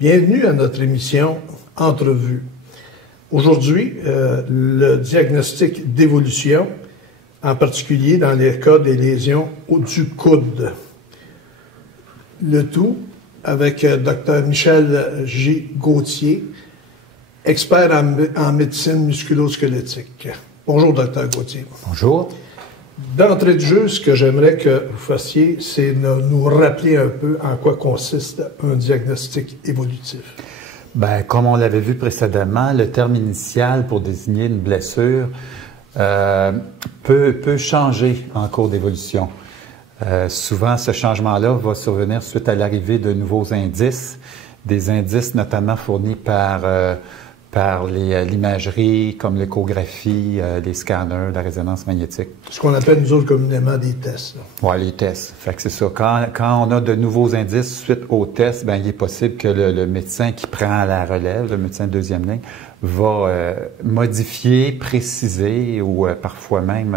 Bienvenue à notre émission Entrevue. Aujourd'hui, le diagnostic d'évolution, en particulier dans les cas des lésions du coude. Le tout avec Dr Michel G. Gauthier, expert en médecine musculo-squelettique. Bonjour, Dr Gauthier. Bonjour. D'entrée de jeu, ce que j'aimerais que vous fassiez, c'est de nous rappeler un peu en quoi consiste un diagnostic évolutif. Bien, comme on l'avait vu précédemment, le terme initial pour désigner une blessure peut changer en cours d'évolution. Souvent, ce changement-là va survenir suite à l'arrivée de nouveaux indices, des indices notamment fournis par l'imagerie, comme l'échographie, les scanners, la résonance magnétique. Ce qu'on appelle, nous autres, communément des tests. Oui, les tests. Fait que c'est ça. Quand on a de nouveaux indices suite aux tests, bien, il est possible que le médecin qui prend la relève, le médecin de deuxième ligne, va modifier, préciser ou parfois même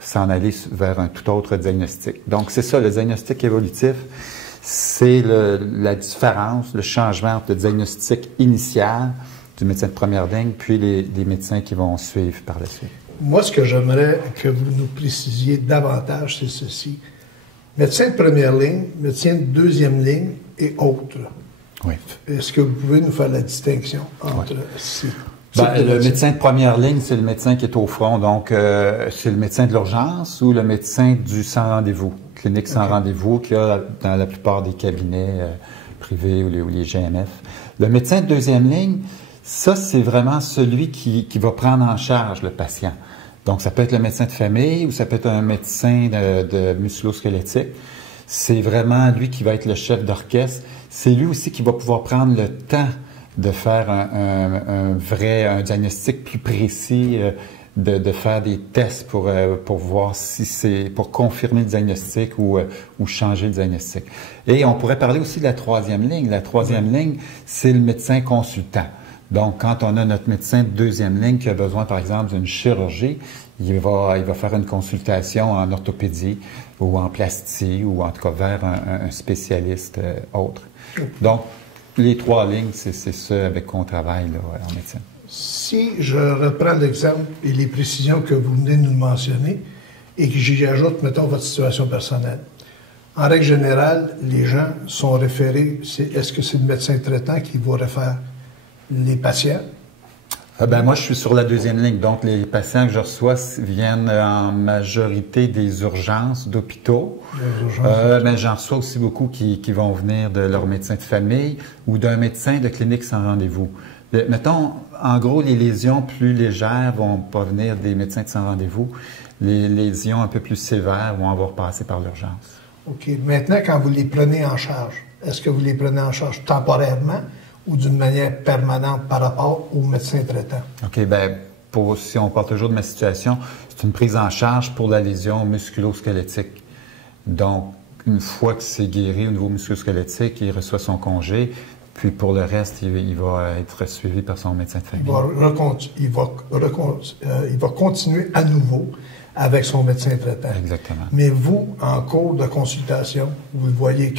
s'en aller vers un tout autre diagnostic. Donc, c'est ça, le diagnostic évolutif, c'est la différence, le changement entre le diagnostic initial du médecin de première ligne, puis les médecins qui vont suivre par la suite. Moi, ce que j'aimerais que vous nous précisiez davantage, c'est ceci. Médecin de première ligne, médecin de deuxième ligne et autres. Oui. Est-ce que vous pouvez nous faire la distinction entre ces le médecin de première ligne, c'est le médecin qui est au front. Donc, c'est le médecin de l'urgence ou le médecin du sans rendez-vous, clinique sans rendez-vous, qu'il y a dans la plupart des cabinets privés ou les GMF. Le médecin de deuxième ligne, ça, c'est vraiment celui qui va prendre en charge le patient. Donc, ça peut être le médecin de famille ou ça peut être un médecin de musculo-squelettique. C'est vraiment lui qui va être le chef d'orchestre. C'est lui aussi qui va pouvoir prendre le temps de faire un diagnostic plus précis, de faire des tests pour voir si c'est pour confirmer le diagnostic ou changer le diagnostic. Et on pourrait parler aussi de la troisième ligne. La troisième ligne, c'est le médecin consultant. Donc, quand on a notre médecin de deuxième ligne qui a besoin, par exemple, d'une chirurgie, il va faire une consultation en orthopédie ou en plastie ou en tout cas vers un spécialiste autre. Donc, les trois lignes, c'est ça avec quoi on travaille là, en médecine. Si je reprends l'exemple et les précisions que vous venez de nous mentionner et que j'y ajoute, mettons, votre situation personnelle. En règle générale, les gens sont référés, est-ce que c'est le médecin traitant qui va référer les patients? Moi, je suis sur la deuxième ligne. Donc, les patients que je reçois viennent en majorité des urgences d'hôpitaux. Mais j'en reçois aussi beaucoup qui vont venir de leur médecin de famille ou d'un médecin de clinique sans rendez-vous. Mettons, en gros, les lésions plus légères vont pas venir des médecins de sans rendez-vous. Les lésions un peu plus sévères vont avoir passé par l'urgence. OK. Maintenant, quand vous les prenez en charge, est-ce que vous les prenez en charge temporairement ou d'une manière permanente par rapport au médecin traitant? OK, si on parle toujours de ma situation, c'est une prise en charge pour la lésion musculo-squelettique. Donc, une fois que c'est guéri au niveau musculo-squelettique, il reçoit son congé, puis pour le reste, il va être suivi par son médecin de famille. Il va continuer à nouveau avec son médecin traitant. Exactement. Mais vous, en cours de consultation, vous le voyez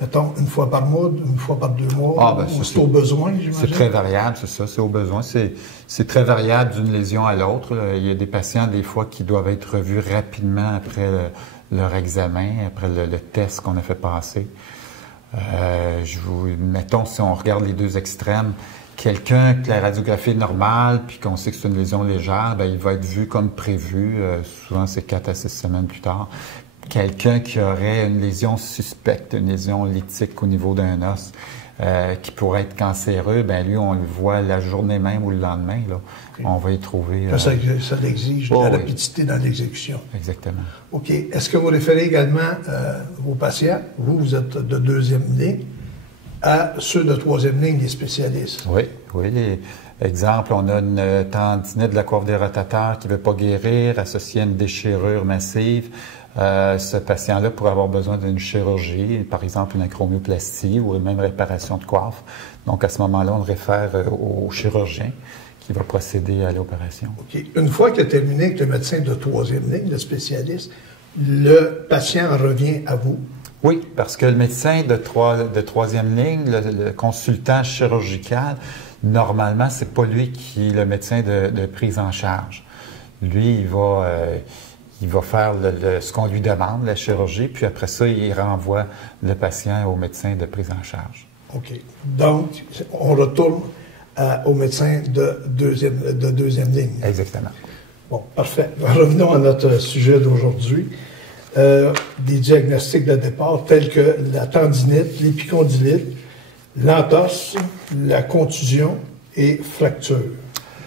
mettons, une fois par mois, une fois par 2 mois, c'est au besoin, j'imagine? C'est très variable, c'est ça, c'est au besoin. C'est très variable d'une lésion à l'autre. Il y a des patients, des fois, qui doivent être revus rapidement après leur examen, après le test qu'on a fait passer. Mettons, si on regarde les deux extrêmes, quelqu'un que la radiographie est normale, puis qu'on sait que c'est une lésion légère, il va être vu comme prévu. Souvent, c'est 4 à 6 semaines plus tard. Quelqu'un qui aurait une lésion suspecte, une lésion lytique au niveau d'un os, qui pourrait être cancéreux, lui, on le voit la journée même ou le lendemain. Là, okay. On va y trouver... Ça exige de la rapidité dans l'exécution. Exactement. OK. Est-ce que vous référez également vos patients, vous êtes de deuxième ligne, à ceux de troisième ligne, les spécialistes? Oui. Exemple, on a une tendinite de la coiffe des rotateurs qui ne veut pas guérir, associée à une déchirure massive. Ce patient-là pourrait avoir besoin d'une chirurgie, par exemple une acromioplastie ou même réparation de coiffe. Donc, à ce moment-là, on le réfère au chirurgien qui va procéder à l'opération. OK. Une fois qu'il a terminé avec le médecin de troisième ligne, le spécialiste, le patient revient à vous. Oui, parce que le médecin de troisième ligne, le consultant chirurgical, normalement, c'est pas lui qui est le médecin de prise en charge. Lui, il va faire ce qu'on lui demande, la chirurgie, puis après ça, il renvoie le patient au médecin de prise en charge. OK. Donc, on retourne au médecin de deuxième ligne. Exactement. Bon, parfait. Revenons à notre sujet d'aujourd'hui. Des diagnostics de départ tels que la tendinite, l'épicondylite, l'entorse, la contusion et fracture.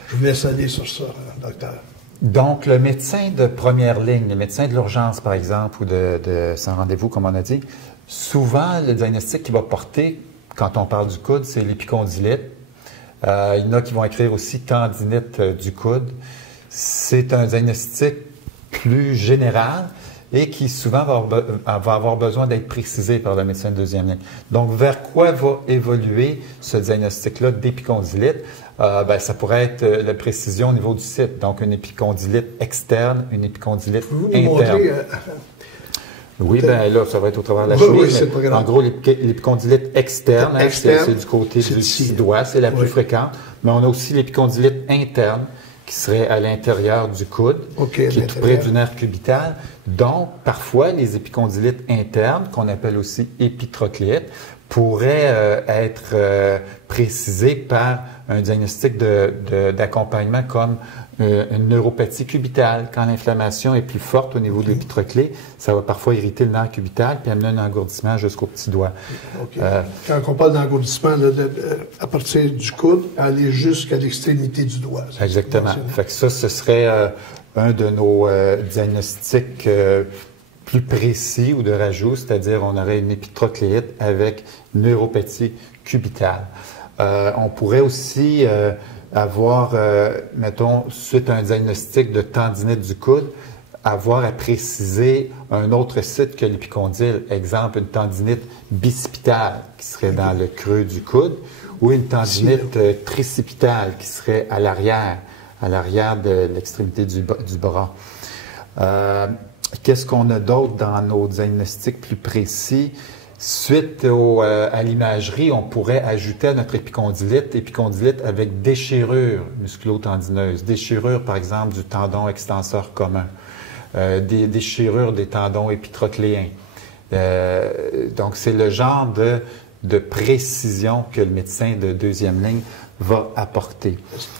Je vous laisse aller sur ça, docteur. Donc, le médecin de première ligne, le médecin de l'urgence, par exemple, ou sans rendez-vous, comme on a dit, souvent, le diagnostic qu'il va porter, quand on parle du coude, c'est l'épicondylite. Il y en a qui vont écrire aussi tendinite du coude. C'est un diagnostic plus général et qui souvent va avoir besoin d'être précisé par le médecin de deuxième ligne. Donc, vers quoi va évoluer ce diagnostic-là d'épicondylite? Ça pourrait être la précision au niveau du site. Donc, une épicondylite externe, une épicondylite interne. Oui, bien là, ça va être au travers de la chemise. Oui, en gros, l'épicondylite externe, c'est du côté du petit doigt, c'est la plus fréquente. Mais on a aussi l'épicondylite interne, qui serait à l'intérieur du coude, qui est tout près du nerf cubital. Donc, parfois, les épicondylites internes, qu'on appelle aussi épitrocléites, pourraient être précisés par un diagnostic d'accompagnement comme une neuropathie cubitale. Quand l'inflammation est plus forte au niveau de l'épitroclé, ça va parfois irriter le nerf cubital puis amener un engourdissement jusqu'au petit doigt. Quand on parle d'engourdissement, à partir du coude, aller jusqu'à l'extrémité du doigt. Exactement. Fait que ça, ce serait un de nos diagnostics plus précis ou de rajout, c'est-à-dire on aurait une épitrocléite avec neuropathie cubitale. On pourrait aussi avoir, mettons, suite à un diagnostic de tendinite du coude, avoir à préciser un autre site que l'épicondyle. Exemple, une tendinite bicipitale qui serait dans le creux du coude ou une tendinite tricipitale qui serait à l'arrière de l'extrémité du bras. Qu'est-ce qu'on a d'autre dans nos diagnostics plus précis? Suite à l'imagerie, on pourrait ajouter à notre épicondylite avec déchirure musculo-tendineuse, déchirure par exemple du tendon extenseur commun, des déchirures des tendons épitrocléens. Donc c'est le genre de précision que le médecin de deuxième ligne va apporter.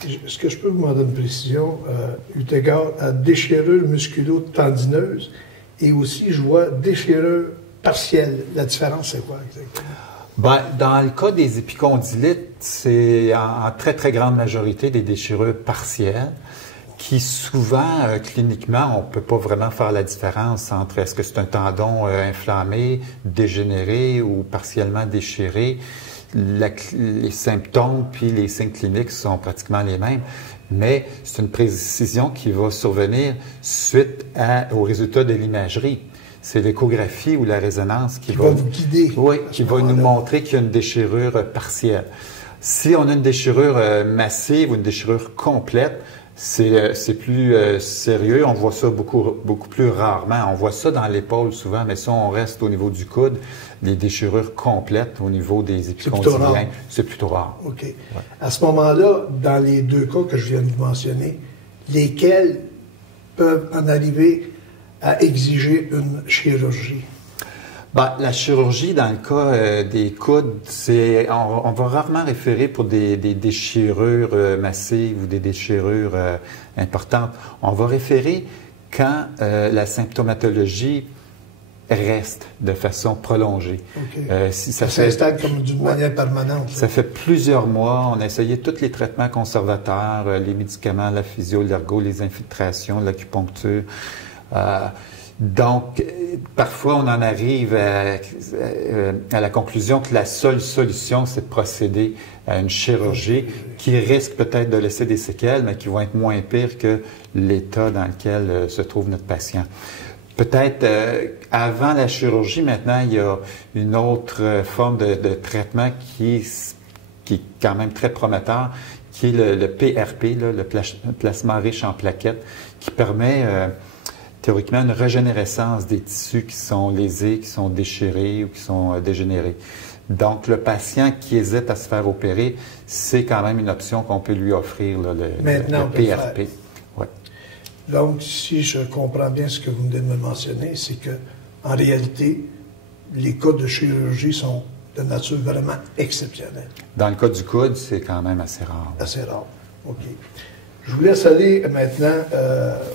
Est-ce que je peux vous demander une précision, eu égard à déchirure musculo-tendineuse et aussi je vois déchirure partielle. La différence, c'est quoi exactement? Ben, dans le cas des épicondylites, c'est en très, très grande majorité des déchirures partielles qui souvent, cliniquement, on ne peut pas vraiment faire la différence entre est-ce que c'est un tendon inflammé, dégénéré ou partiellement déchiré. Les symptômes puis les signes cliniques sont pratiquement les mêmes, mais c'est une précision qui va survenir suite au résultat de l'imagerie. C'est l'échographie ou la résonance qui va vous guider. Oui, qui va nous montrer qu'il y a une déchirure partielle. Si on a une déchirure massive ou une déchirure complète, c'est plus sérieux. On voit ça beaucoup plus rarement. On voit ça dans l'épaule souvent, mais ça, on reste au niveau du coude. Les déchirures complètes au niveau des épicondyliens, c'est plutôt rare. OK. Ouais. À ce moment-là, dans les deux cas que je viens de vous mentionner, lesquels peuvent en arriver à exiger une chirurgie? Ben, la chirurgie, dans le cas des coudes, on va rarement référer pour des déchirures massives ou des déchirures importantes. On va référer quand la symptomatologie reste de façon prolongée. Okay. Si ça s'installe comme d'une manière permanente. Ça fait plusieurs mois. On a essayé tous les traitements conservateurs, les médicaments, la physio, l'ergo, les infiltrations, l'acupuncture. Donc, parfois, on en arrive à la conclusion que la seule solution, c'est de procéder à une chirurgie qui risque peut-être de laisser des séquelles, mais qui vont être moins pires que l'état dans lequel se trouve notre patient. Peut-être avant la chirurgie, maintenant, il y a une autre forme de traitement qui est quand même très prometteur, qui est le PRP, le plasma riche en plaquettes, qui permet théoriquement une régénérescence des tissus qui sont lésés, qui sont déchirés ou qui sont dégénérés. Donc, le patient qui hésite à se faire opérer, c'est quand même une option qu'on peut lui offrir, là, le PRP. Ouais. Donc, si je comprends bien ce que vous venez de me mentionner, c'est que en réalité, les cas de chirurgie sont de nature vraiment exceptionnelle. Dans le cas du coude, c'est quand même assez rare. Assez rare. OK. Je vous laisse aller maintenant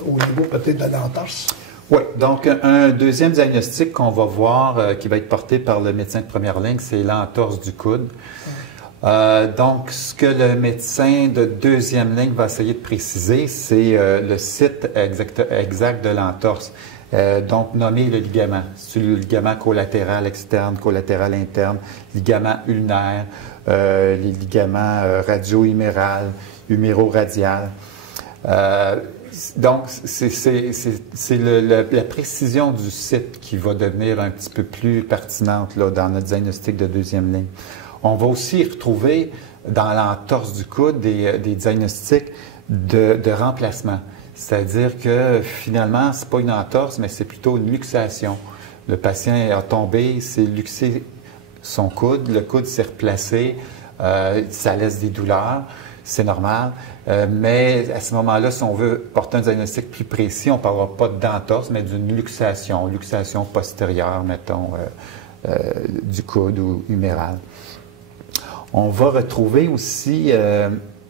au niveau peut-être de l'entorse. Oui, donc un deuxième diagnostic qu'on va voir qui va être porté par le médecin de première ligne, c'est l'entorse du coude. Donc, ce que le médecin de deuxième ligne va essayer de préciser, c'est le site exact de l'entorse. Donc, nommer le ligament. C'est le ligament collatéral externe, collatéral interne, ligament ulnaire, les ligaments radio-huméral, huméro-radial. Donc, c'est la précision du site qui va devenir un petit peu plus pertinente là, dans notre diagnostic de deuxième ligne. On va aussi retrouver dans l'entorse du coude des diagnostics de remplacement. C'est-à-dire que finalement, ce n'est pas une entorse, mais c'est plutôt une luxation. Le patient a tombé, s'est luxé son coude, le coude s'est replacé, ça laisse des douleurs. C'est normal, mais à ce moment-là, si on veut porter un diagnostic plus précis, on ne parlera pas d'entorse, mais d'une luxation postérieure, mettons, du coude ou huméral. On va retrouver aussi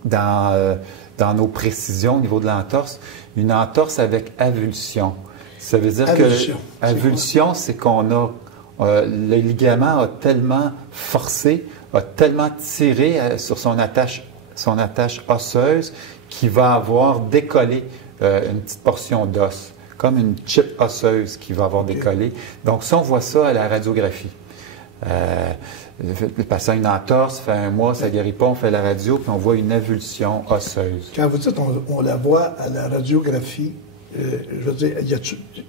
dans nos précisions au niveau de l'entorse, une entorse avec avulsion. Ça veut dire avulsion. Que avulsion, c'est qu'on a le ligament a tellement forcé, a tellement tiré sur son attache osseuse qui va avoir décollé une petite portion d'os, comme une chip osseuse qui va avoir décollé. Donc, ça, on voit ça à la radiographie. Le patient a une entorse, ça fait un mois, ça ne guérit pas, on fait la radio, puis on voit une avulsion osseuse. Quand vous dites on la voit à la radiographie, je veux dire,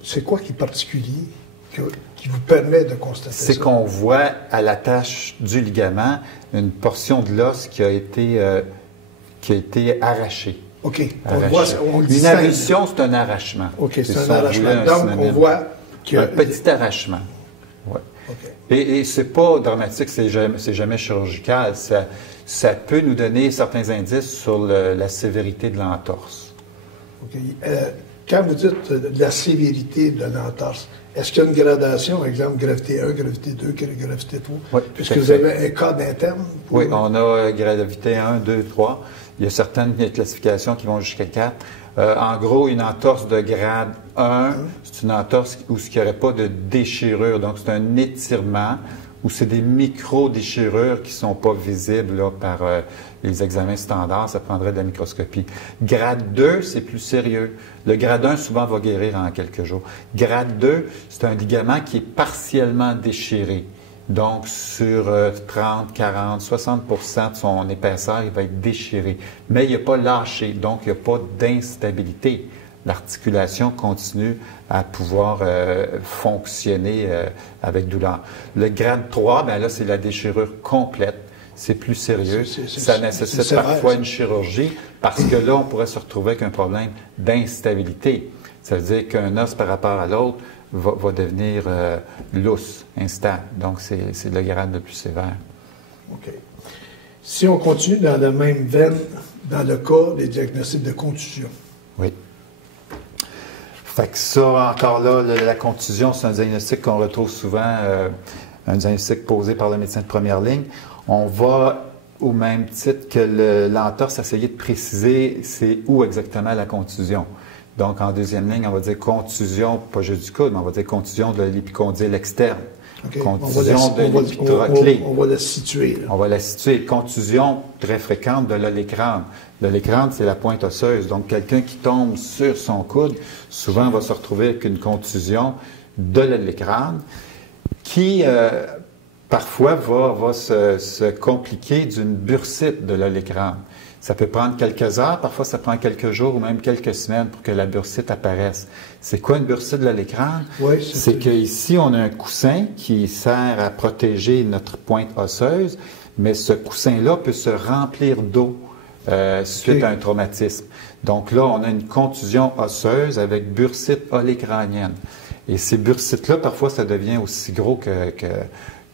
c'est quoi qui est particulier qui vous permet de constater ça? C'est qu'on voit à l'attache du ligament une portion de l'os qui a été arrachée. OK. Une avulsion, c'est un arrachement. OK, c'est un arrachement. Donc, on voit qu'il y a... Un petit arrachement. Ouais. Okay. Et c'est pas dramatique, c'est jamais chirurgical. Ça peut nous donner certains indices sur la sévérité de l'entorse. OK. Quand vous dites de la sévérité de l'entorse, est-ce qu'il y a une gradation, par exemple, gravité 1, gravité 2, gravité 3? Oui, puisque vous avez un cas d'interne? Oui, on a gravité 1, 2, 3. Il y a certaines classifications qui vont jusqu'à 4. En gros, une entorse de grade 1, c'est une entorse où il n'y aurait pas de déchirure. Donc, c'est un étirement où c'est des micro-déchirures qui ne sont pas visibles là, par les examens standards. Ça prendrait de la microscopie. Grade 2, c'est plus sérieux. Le grade 1, souvent, va guérir en quelques jours. Grade 2, c'est un ligament qui est partiellement déchiré. Donc, sur 30, 40, 60% de son épaisseur, il va être déchiré. Mais il n'est pas lâché, donc il n'y a pas d'instabilité. L'articulation continue à pouvoir fonctionner avec douleur. Le grade 3, bien là, c'est la déchirure complète. C'est plus sérieux. Ça nécessite parfois une chirurgie parce que là, on pourrait se retrouver avec un problème d'instabilité. Ça veut dire qu'un os par rapport à l'autre va devenir lousse, instable. Donc, c'est le grade le plus sévère. OK. Si on continue dans la même veine, dans le cas des diagnostics de contusion. Oui. Fait que ça, encore là, la contusion, c'est un diagnostic qu'on retrouve souvent, un diagnostic posé par le médecin de première ligne. On va, au même titre que l'entorse, essayer de préciser c'est où exactement la contusion. Donc, en deuxième ligne, on va dire contusion, pas juste du coude, mais on va dire contusion de l'épicondyle externe. Okay. Contusion de l'épitroclé. On va la situer. Là. On va la situer. Contusion très fréquente de l'olécrane. L'olécrane, c'est la pointe osseuse. Donc, quelqu'un qui tombe sur son coude, souvent va se retrouver avec une contusion de l'olécrane qui, parfois, va se compliquer d'une bursite de l'olécrane. Ça peut prendre quelques heures, parfois ça prend quelques jours ou même quelques semaines pour que la bursite apparaisse. C'est quoi une bursite de l'olécrane? Oui, c'est qu'ici, on a un coussin qui sert à protéger notre pointe osseuse, mais ce coussin-là peut se remplir d'eau suite à un traumatisme. Donc là, on a une contusion osseuse avec bursite olécrânienne. Et ces bursites-là, parfois, ça devient aussi gros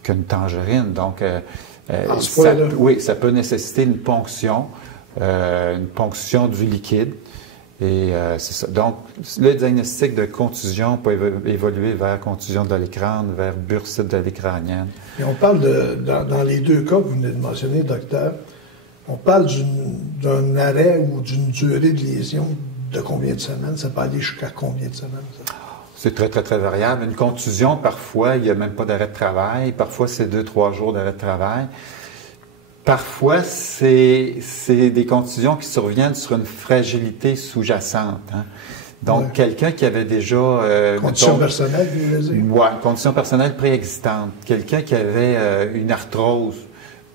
qu'une tangerine. Donc, oui, ça peut nécessiter une ponction du liquide. Et c'est ça. Donc, le diagnostic de contusion peut évoluer vers contusion de l'écran, vers bursite de l'écranienne. Et on parle dans les deux cas que vous venez de mentionner, docteur, on parle d'un arrêt ou d'une durée de lésion de combien de semaines? Ça peut aller jusqu'à combien de semaines? C'est très, très, très variable. Une contusion, parfois, il n'y a même pas d'arrêt de travail. Parfois, c'est 2-3 jours d'arrêt de travail. Parfois, c'est des contusions qui surviennent sur une fragilité sous-jacente. Hein. Donc, quelqu'un qui avait déjà... condition personnelle, vous voulez dire? Oui, une condition personnelle préexistante. Quelqu'un qui avait une arthrose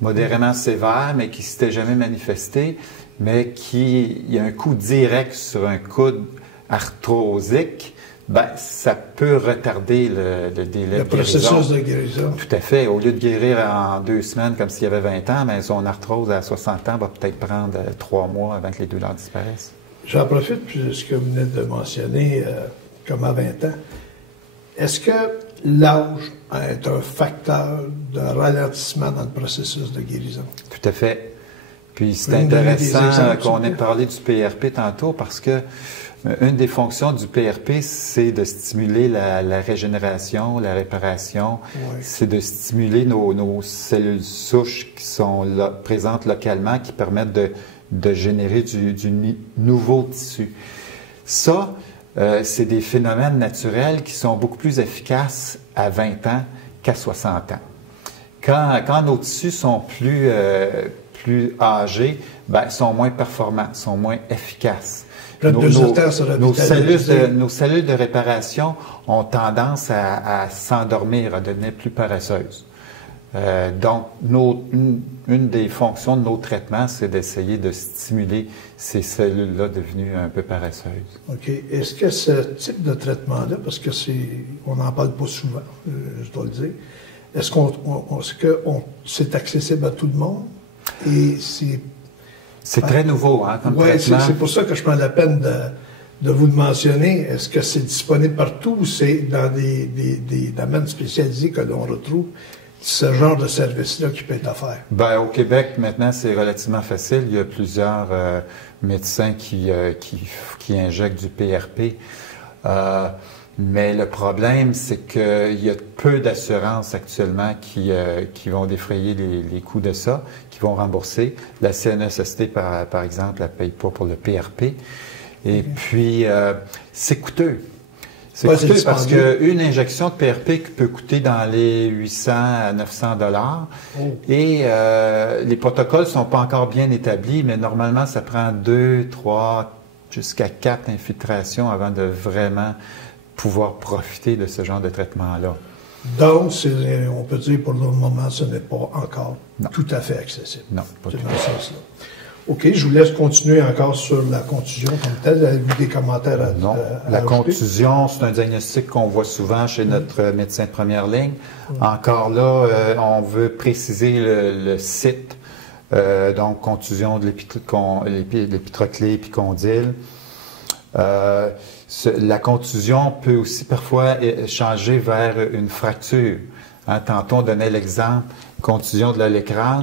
modérément sévère, mais qui ne s'était jamais manifestée, mais il y a un coup direct sur un coude arthrosique, ben, ça peut retarder le délai de guérison. Le processus de guérison. Tout à fait. Au lieu de guérir en 2 semaines comme s'il y avait 20 ans, mais son arthrose à 60 ans va peut-être prendre 3 mois avant que les douleurs disparaissent. J'en profite, puisque vous venez de mentionner comme à 20 ans. Est-ce que l'âge est un facteur de ralentissement dans le processus de guérison? Tout à fait. Puis c'est intéressant qu'on ait parlé du PRP tantôt parce que une des fonctions du PRP, c'est de stimuler la régénération, la réparation. Oui. C'est de stimuler nos cellules souches qui sont présentes localement, qui permettent de générer du nouveau tissu. Ça, c'est des phénomènes naturels qui sont beaucoup plus efficaces à 20 ans qu'à 60 ans. Quand nos tissus sont plus âgés, ben, ils sont moins performants, sont moins efficaces. Nos cellules de réparation ont tendance à s'endormir, à devenir plus paresseuses. Donc, une des fonctions de nos traitements, c'est d'essayer de stimuler ces cellules-là devenues un peu paresseuses. OK. Est-ce que ce type de traitement-là, parce que on n'en parle pas souvent, je dois le dire, est-ce que c'est accessible à tout le monde? Et c'est très nouveau, hein, comme traitement. C'est pour ça que je prends la peine de vous le mentionner. Est-ce que c'est disponible partout ou c'est dans des domaines spécialisés que l'on retrouve ce genre de service-là qui peut être offert? Bien, au Québec, maintenant, c'est relativement facile. Il y a plusieurs médecins qui injectent du PRP. Mais le problème, c'est qu'il y a peu d'assurances actuellement qui vont défrayer les coûts de ça, qui vont rembourser. La CNESST, par exemple, elle ne paye pas pour le PRP. Et puis, c'est coûteux. C'est coûteux parce qu'une injection de PRP peut coûter dans les 800 à 900 $. Et les protocoles ne sont pas encore bien établis, mais normalement, ça prend 2, 3, jusqu'à 4 infiltrations avant de vraiment pouvoir profiter de ce genre de traitement-là. Donc, on peut dire pour le moment, ce n'est pas encore tout à fait accessible. Non, pas tout à fait. OK, je vous laisse continuer encore sur la contusion comme telle. Avez-vous des commentaires à Non, la contusion, c'est un diagnostic qu'on voit souvent chez notre médecin de première ligne. Encore là, on veut préciser le site, donc contusion de l'épitroclé épicondyle. La contusion peut aussi parfois changer vers une fracture. Hein, tantôt, on donnait l'exemple, contusion de l'écran,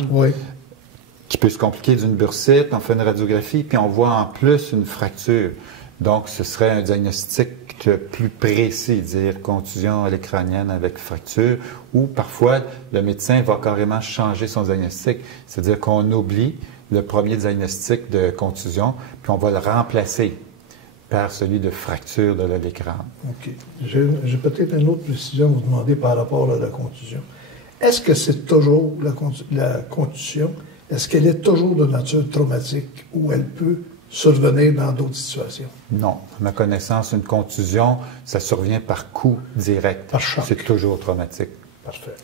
qui peut se compliquer d'une bursite, on fait une radiographie, puis on voit en plus une fracture. Donc, ce serait un diagnostic plus précis, dire contusion élecranienne avec fracture, ou parfois, le médecin va carrément changer son diagnostic, c'est-à-dire qu'on oublie le premier diagnostic de contusion, puis on va le remplacer par celui de fracture de l'écran. OK. J'ai peut-être une autre précision à vous demander par rapport à la contusion. Est-ce que c'est toujours la contusion, est-ce qu'elle est toujours de nature traumatique ou elle peut survenir dans d'autres situations? Non. À ma connaissance, une contusion, ça survient par coup direct. Par choc. C'est toujours traumatique. Parfait.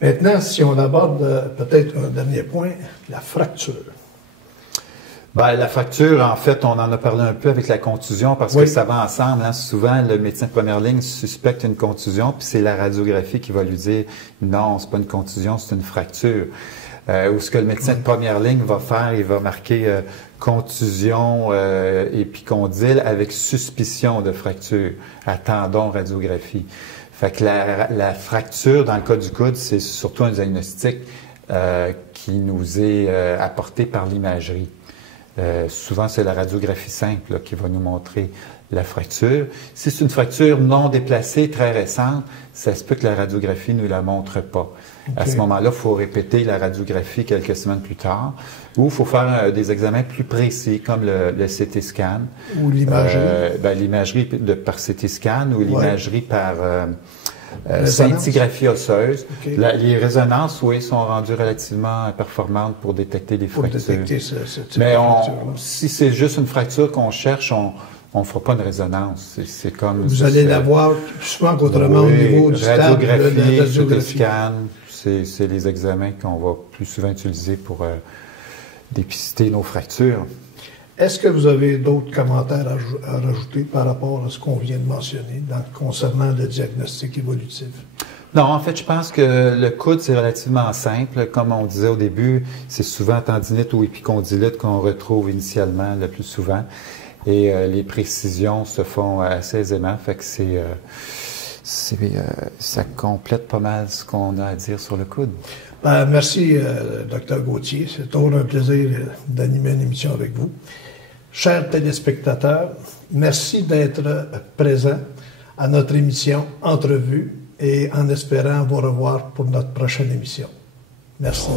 Maintenant, si on aborde peut-être un dernier point, la fracture. Bien, la fracture, en fait, on en a parlé un peu avec la contusion parce que ça va ensemble. Hein. Souvent, le médecin de première ligne suspecte une contusion, puis c'est la radiographie qui va lui dire « Non, c'est pas une contusion, c'est une fracture ». où ce que le médecin de première ligne va faire, il va marquer contusion épicondyle avec suspicion de fracture à tendon radiographie. Fait que la fracture, dans le cas du coude, c'est surtout un diagnostic qui nous est apporté par l'imagerie. Souvent, c'est la radiographie simple là, qui va nous montrer la fracture. Si c'est une fracture non déplacée, très récente, ça se peut que la radiographie ne nous la montre pas. Okay. À ce moment-là, il faut répéter la radiographie quelques semaines plus tard, ou il faut faire des examens plus précis, comme le CT scan. Ou l'imagerie. L'imagerie par CT scan ou l'imagerie par scintigraphie osseuse. Okay. Les résonances, oui, sont rendues relativement performantes pour détecter les fractures. Détecter mais si c'est juste une fracture qu'on cherche, on ne fera pas de résonance. C'est comme vous allez l'avoir souvent qu'autrement au niveau du stade de la radiographie. Scan, c'est les examens qu'on va plus souvent utiliser pour dépister nos fractures. Est-ce que vous avez d'autres commentaires à rajouter par rapport à ce qu'on vient de mentionner concernant le diagnostic évolutif? Non, en fait, je pense que le coude, c'est relativement simple. Comme on disait au début, c'est souvent tendinite ou épicondylite qu'on retrouve initialement le plus souvent. Et les précisions se font assez aisément, fait que ça complète pas mal ce qu'on a à dire sur le coude. Merci, Dr Gauthier. C'est toujours un plaisir d'animer une émission avec vous. Chers téléspectateurs, merci d'être présents à notre émission Entrevue et en espérant vous revoir pour notre prochaine émission. Merci.